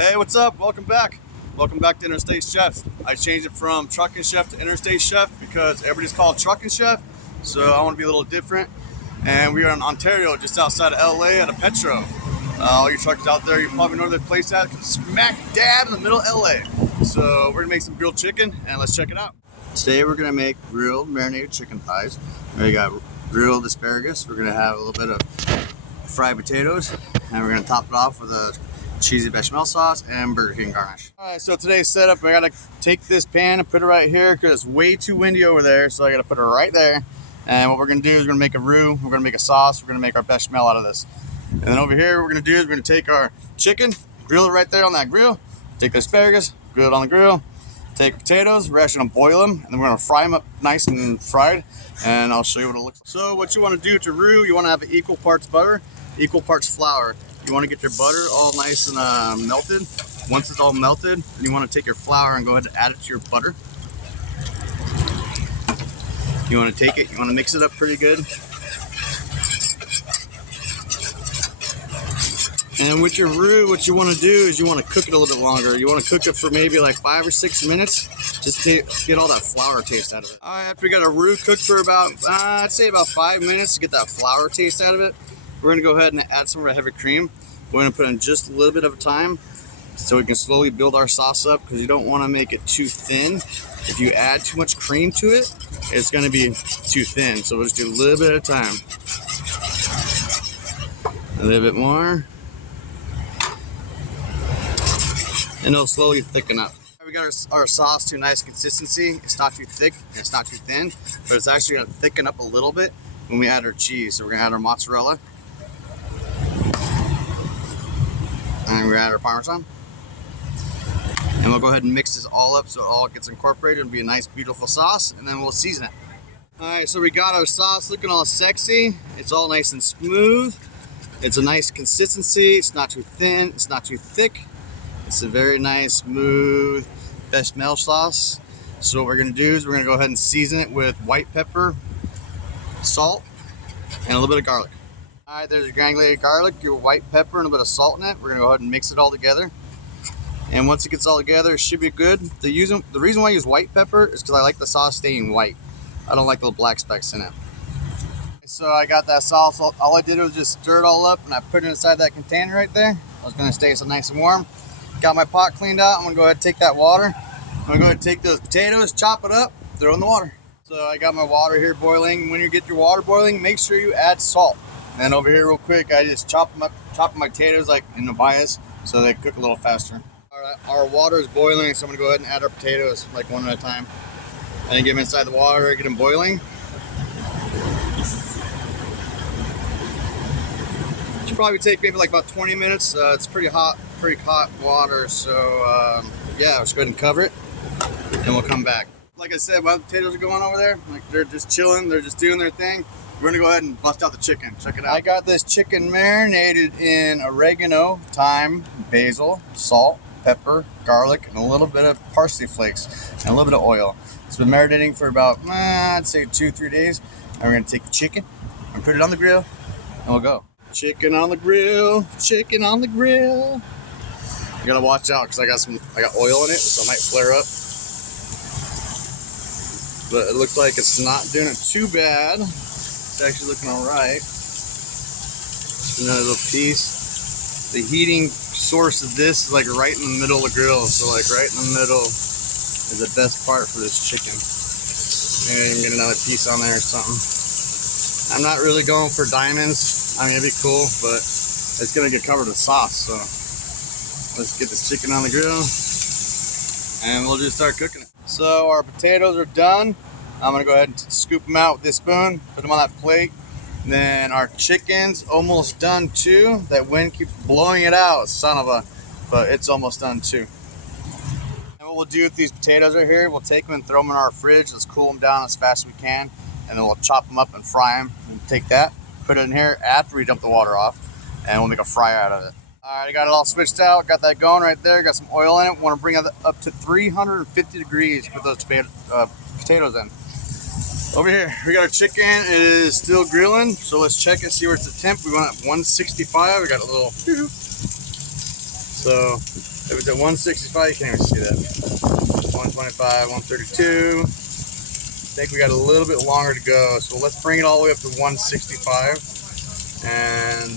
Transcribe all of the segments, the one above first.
Hey, what's up? Welcome back. Welcome back to Interstate Chef. I changed it from Trucking Chef to Interstate Chef because everybody's called Trucking Chef, so I want to be a little different. And we are in Ontario, just outside of LA at a Petro. All you truckers out there, you probably know where the place at because it's smack dab in the middle of LA. So we're gonna make some grilled chicken and let's check it out. Today we're gonna make grilled marinated chicken thighs. We got grilled asparagus. We're gonna have a little bit of fried potatoes, and we're gonna top it off with a cheesy bechamel sauce and Burger King garnish. All right, so today's setup, I gotta take this pan and put it right here because it's way too windy over there, so I gotta put it right there. And what we're gonna do is we're gonna make a roux, we're gonna make a sauce, we're gonna make our bechamel out of this. And then over here, what we're gonna do is we're gonna take our chicken, grill it right there on that grill, take the asparagus, grill it on the grill, take potatoes, we're actually gonna boil them, and then we're gonna fry them up nice and fried, and I'll show you what it looks like. So what you wanna do to roux, you wanna have equal parts butter, equal parts flour. You want to get your butter all nice and melted. Once it's all melted, you want to take your flour and go ahead and add it to your butter. You want to take it, you want to mix it up pretty good. And with your roux, what you want to do is you want to cook it a little bit longer. You want to cook it for maybe like 5 or 6 minutes just to get all that flour taste out of it. All right, after we got our roux cooked for about, I'd say about 5 minutes to get that flour taste out of it, we're gonna go ahead and add some of our heavy cream. We're gonna put in just a little bit of time so we can slowly build our sauce up because you don't wanna make it too thin. If you add too much cream to it, it's gonna be too thin. So we'll just do a little bit at a time. A little bit more. And it'll slowly thicken up. We got our sauce to a nice consistency. It's not too thick, it's not too thin, but it's actually gonna thicken up a little bit when we add our cheese. So we're gonna add our mozzarella. And we're gonna add our Parmesan. And we'll go ahead and mix this all up so it all gets incorporated. It'll be a nice, beautiful sauce, and then we'll season it. All right, so we got our sauce looking all sexy. It's all nice and smooth. It's a nice consistency. It's not too thin, it's not too thick. It's a very nice, smooth bechamel sauce. So what we're gonna do is we're gonna go ahead and season it with white pepper, salt, and a little bit of garlic. All right, there's your granulated garlic, your white pepper, and a bit of salt in it. We're gonna go ahead and mix it all together. And once it gets all together, it should be good. The reason why I use white pepper is because I like the sauce staying white. I don't like little black specks in it. So I got that sauce. All I did was just stir it all up, and I put it inside that container right there. I was gonna stay so nice and warm. Got my pot cleaned out. I'm gonna go ahead and take that water. I'm gonna go ahead and take those potatoes, chop it up, throw in the water. So I got my water here boiling. When you get your water boiling, make sure you add salt. And over here real quick, I just chop my potatoes like in the bias so they cook a little faster. All right, our water is boiling, so I'm gonna go ahead and add our potatoes like one at a time. And then get them inside the water, get them boiling. It should probably take maybe like about 20 minutes. It's pretty hot water, so yeah, let's go ahead and cover it, and we'll come back. Like I said, while the potatoes are going over there, like they're just chilling, they're just doing their thing. We're gonna go ahead and bust out the chicken. Check it out. I got this chicken marinated in oregano, thyme, basil, salt, pepper, garlic, and a little bit of parsley flakes, and a little bit of oil. It's been marinating for about, I'd say 2-3 days. And we're gonna take the chicken and put it on the grill, and we'll go. Chicken on the grill, chicken on the grill. You gotta watch out because I got oil in it, so it might flare up. But it looks like it's not doing it too bad. It's actually looking all right. Another little piece. The heating source of this is like right in the middle of the grill. So like right in the middle is the best part for this chicken. Maybe I can get another piece on there or something. I'm not really going for diamonds. I mean, it'd be cool, but it's gonna get covered with sauce. So let's get this chicken on the grill and we'll just start cooking it. So our potatoes are done. I'm gonna go ahead and scoop them out with this spoon, put them on that plate. And then our chicken's almost done too. That wind keeps blowing it out, son of a, but it's almost done too. And what we'll do with these potatoes right here, we'll take them and throw them in our fridge. Let's cool them down as fast as we can. And then we'll chop them up and fry them. And take that, put it in here after we dump the water off, and we'll make a fry out of it. All right, I got it all switched out. Got that going right there. Got some oil in it. Want to bring it up to 350 degrees. Put those potatoes in. Over here, we got our chicken. It is still grilling, so let's check and see where it's at temp. We went at 165. We got a little So if it's at 165, you can't even see that. 125, 132. I think we got a little bit longer to go. So let's bring it all the way up to 165 and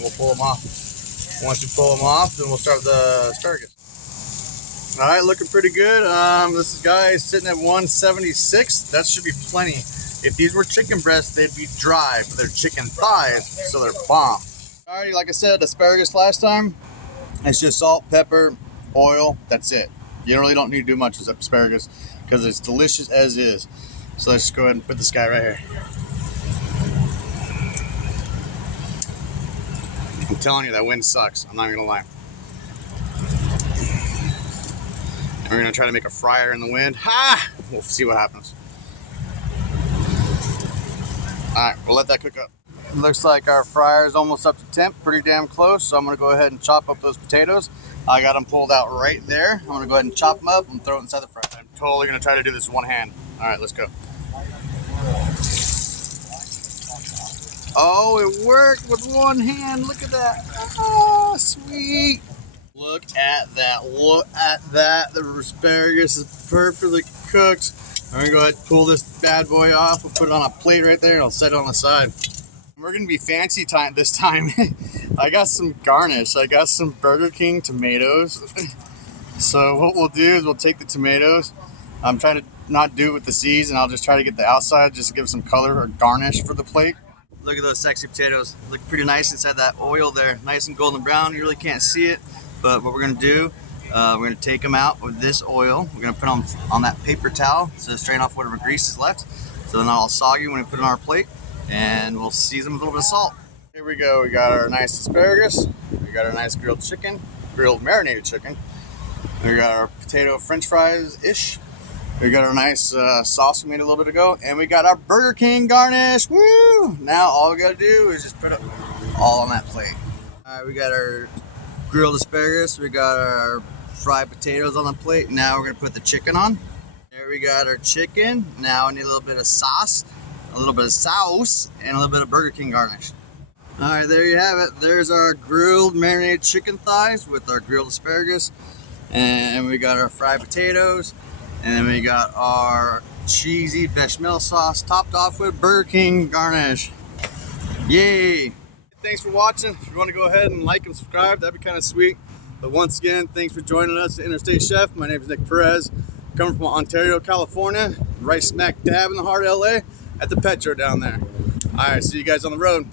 we'll pull them off. Once you pull them off, then we'll start the asparagus. All right, looking pretty good. This guy is sitting at 176. That should be plenty. If these were chicken breasts, they'd be dry, but they're chicken thighs, so they're bomb. Alrighty, like I said, asparagus last time. It's just salt, pepper, oil. That's it. You really don't need to do much with asparagus because it's delicious as is. So let's just go ahead and put this guy right here. I'm telling you, that wind sucks. I'm not even gonna lie. And we're gonna try to make a fryer in the wind. Ha! We'll see what happens. All right, we'll let that cook up. Looks like our fryer is almost up to temp, pretty damn close. So I'm gonna go ahead and chop up those potatoes. I got them pulled out right there. I'm gonna go ahead and chop them up and throw it inside the fryer. I'm totally gonna try to do this with one hand. All right, let's go. Oh, it worked with one hand. Look at that. Oh, sweet. Look at that. Look at that. The asparagus is perfectly cooked. I'm gonna go ahead and pull this bad boy off. We'll put it on a plate right there and I'll set it on the side. We're gonna be fancy time this time. I got some garnish. I got some Burger King tomatoes. So what we'll do is we'll take the tomatoes. I'm trying to not do it with the seeds, and I'll just try to get the outside just to give some color or garnish for the plate. Look at those sexy potatoes. Look pretty nice inside that oil there. Nice and golden brown. You really can't see it, but what we're gonna do, we're gonna take them out with this oil. We're gonna put them on that paper towel to strain off whatever grease is left, so they're not all soggy when we put it on our plate, and we'll season with a little bit of salt. Here we go. We got our nice asparagus. We got our nice grilled chicken, grilled marinated chicken. We got our potato French fries-ish. We got our nice sauce we made a little bit ago, and we got our Burger King garnish. Woo! Now all we gotta do is just put it all on that plate. All right, we got our grilled asparagus. We got our fried potatoes on the plate. Now we're gonna put the chicken on. There we got our chicken. Now I need a little bit of sauce, and a little bit of Burger King garnish. All right, there you have it. There's our grilled marinated chicken thighs with our grilled asparagus, and we got our fried potatoes. And then we got our cheesy bechamel sauce topped off with Burger King garnish. Yay! Thanks for watching. If you want to go ahead and like and subscribe, that'd be kind of sweet. But once again, thanks for joining us at Interstate Chef. My name is Nick Perez, coming from Ontario, California, right smack dab in the heart of LA at the pet show down there. All right, see you guys on the road.